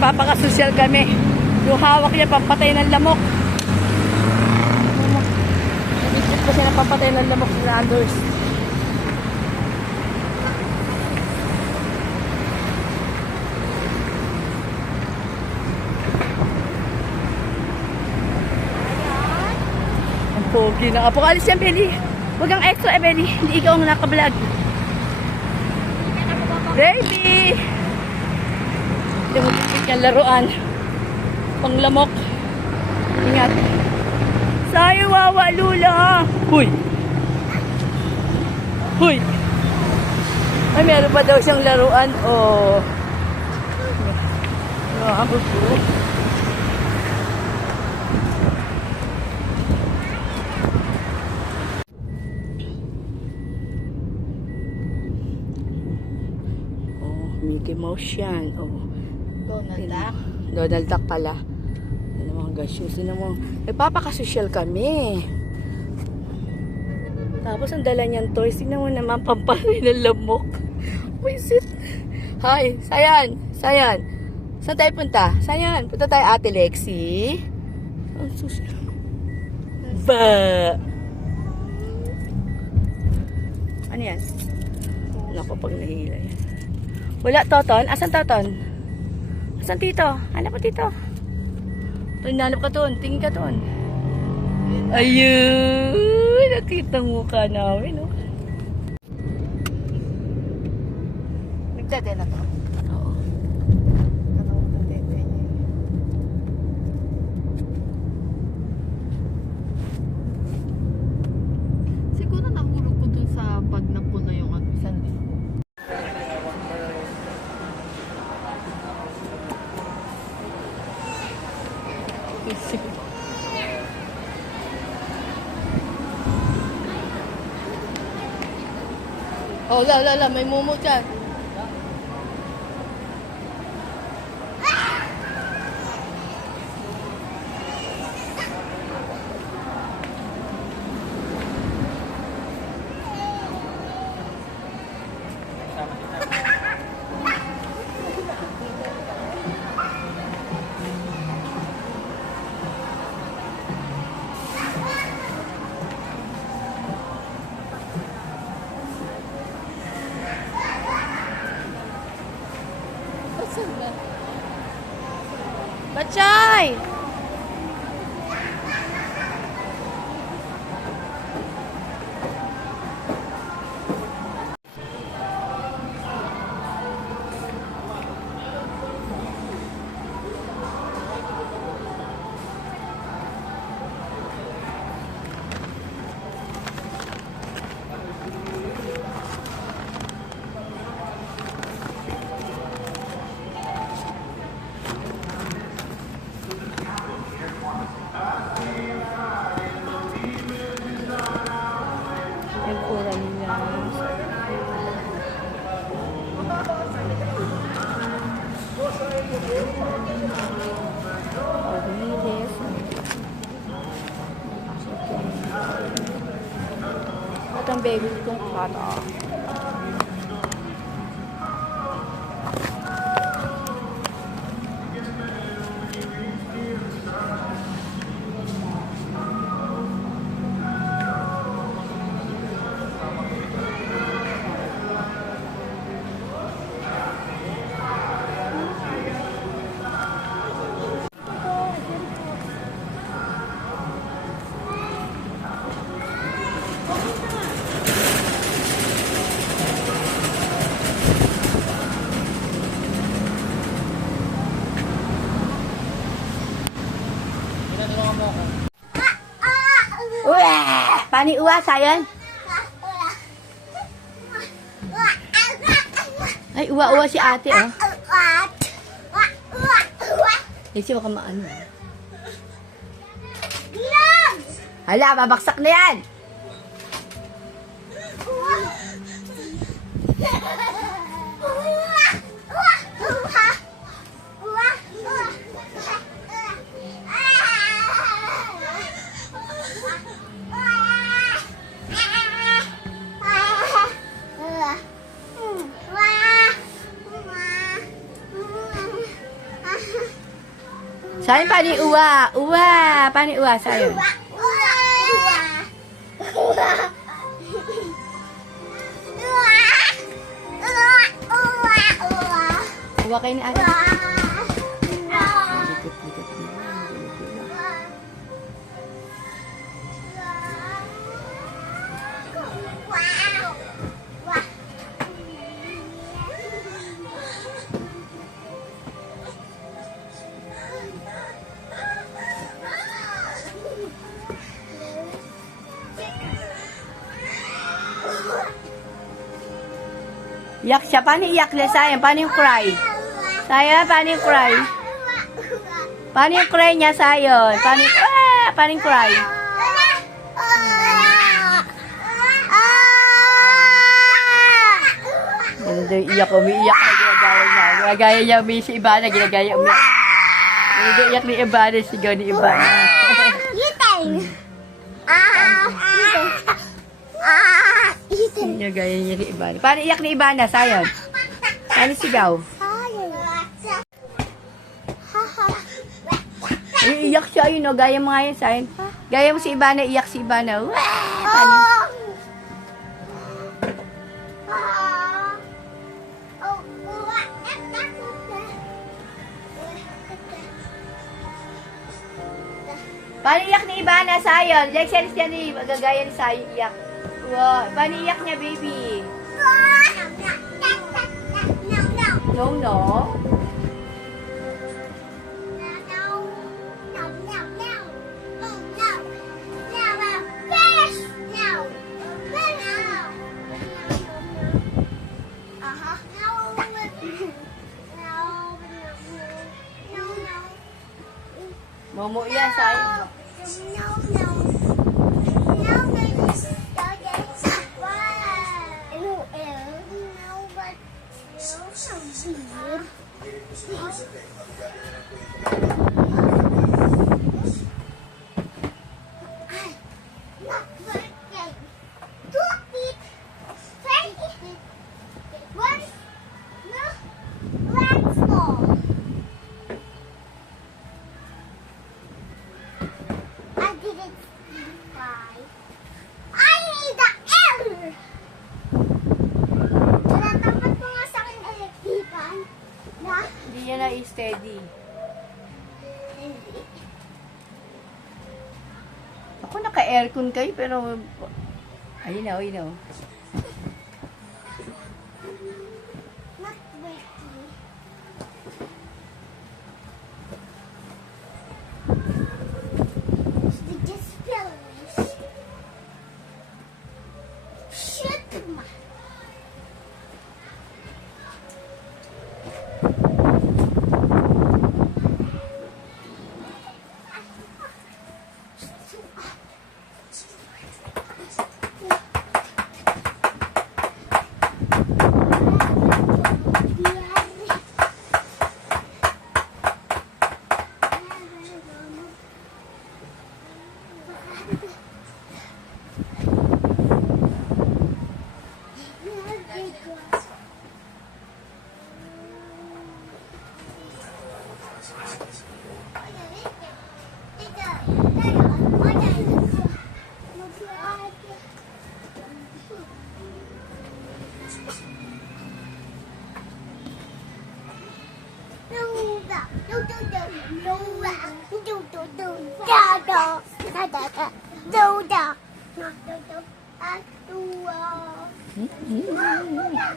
Nagpapakasosyal kami. Yung hawak niya, pampatay ng lamok. Nabitbit pa siya na pampatay ng lamok sa Landers. Ang pogi na. Apokalis yan, Belly. Huwag kang extra, Belly. Hindi ikaw ang nakablog. Baby! Tumutupik yung laruan. Panglamok. Ingat. Sayo, wawa, lula. Huy! Huy! Ay, meron pa daw siyang laruan. Oh. Ako po. Mickey Mouse yan. Oh. Donald Duck. Donald Duck pala. Ano mga gasyo. Sino mo? Nagpapakasosyal kami. Tapos ang dala niyan toys. Tingnan mo naman pampalay ng lamok. Wisit. Hi. Sayan. Sayan. Saan tayo punta? Sayan. Punta tayo Ate Lexi. Ang susi. Ba. Ano yan? Naku, pag nahila yan. Wala, Toton? Asan Toton? Asan Tito? Hanap ko Tito. Hinanap ka Ton. Tingin ka Ton. Ayun! Nakita ang mukha namin, oh. Nagdede na to. Oo. Nagdede niya. Siguro nahulog ko dun sa bag na puno yung ano. Sandi. Oh, la, may mumu dyan. Bachay! Yung ulam niya. Pagmilis. At ang baby kong kata. Pani uwa, Sayan? Ay, uwa si ate, oh. Lexi, baka maano. Hala, babaksak na yan! Sayon, paano yung uwa? Uwa! Paano yung uwa, Sayon? Uwa kayo ni ate. Likot-likot na. Iyak siya. Paano iyak niya, Sayon? Paano yung cry? Sayon, paano yung cry? Paano yung cry niya, Sayon? Paano yung, paano yung cry? Ganun daw iyak, umiiyak na ginagaya niya. Ginagaya niya, may si Ivana, ginagaya umiyak. Ganun daw iyak ni Ivana, sigaw ni Ivana. Ginagaya niya ni Ivana. Paano iyak ni Ivana, Sayon? Paano sigaw? Ay, iyak siya, yun o. Gaya mo nga yan, Sayon. Gaya mo si Ivana, iyak si Ivana. Paano? Paano iyak ni Ivana, Sayon? Like, series yan eh. Magagaya ni Sayon iyak. Wow. Paano iyak niya, baby? No, no. Momo yan, Sayon. Hindi yan na steady. Ako naka-aircon kayo pero ayun na, ayun na.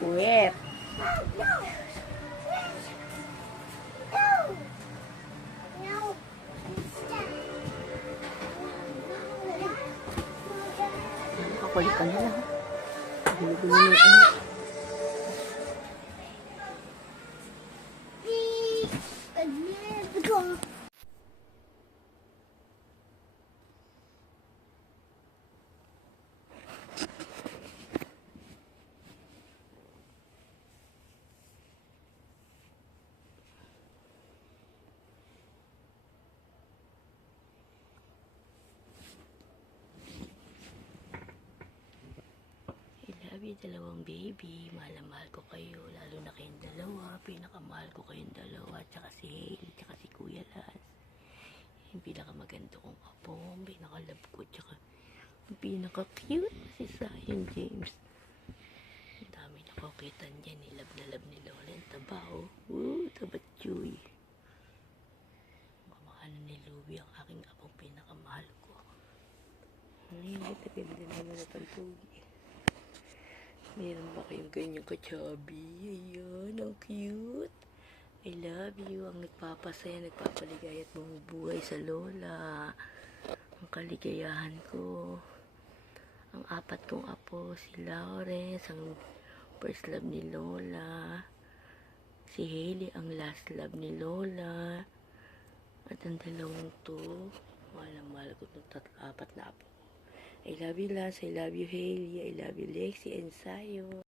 Kuwet. Nakakulit ka nila. Gulo-gulo na yun. Dalawang baby, mahal na mahal ko kayo, lalo na kayong dalawa, pinakamahal ko kayong dalawa, tsaka si Hailey, tsaka si Kuya Lance. pinaka-cute si Zion James. Ang dami nakukitan dyan. Love na love ni Lola. Ang taba, oh. Taba chewy. Kamahal ni Louie ang aking apong pinakamahal ko. Ay, hindi naman na tantugi. Meron ba kayong ganyang ka-chubby? Ayan, ang cute. I love you. Ang nagpapasaya, nagpapaligaya at bumubuhay sa Lola. Ang kaligayahan ko. Ang apat kong apo, si Lawrence, ang first love ni Lola. Si Hailey, ang last love ni Lola. At ang dalawang to, mahal ko itong apat na apo. I love you, Lance. I love you, Hailey. I love you, Lexi and Sayo.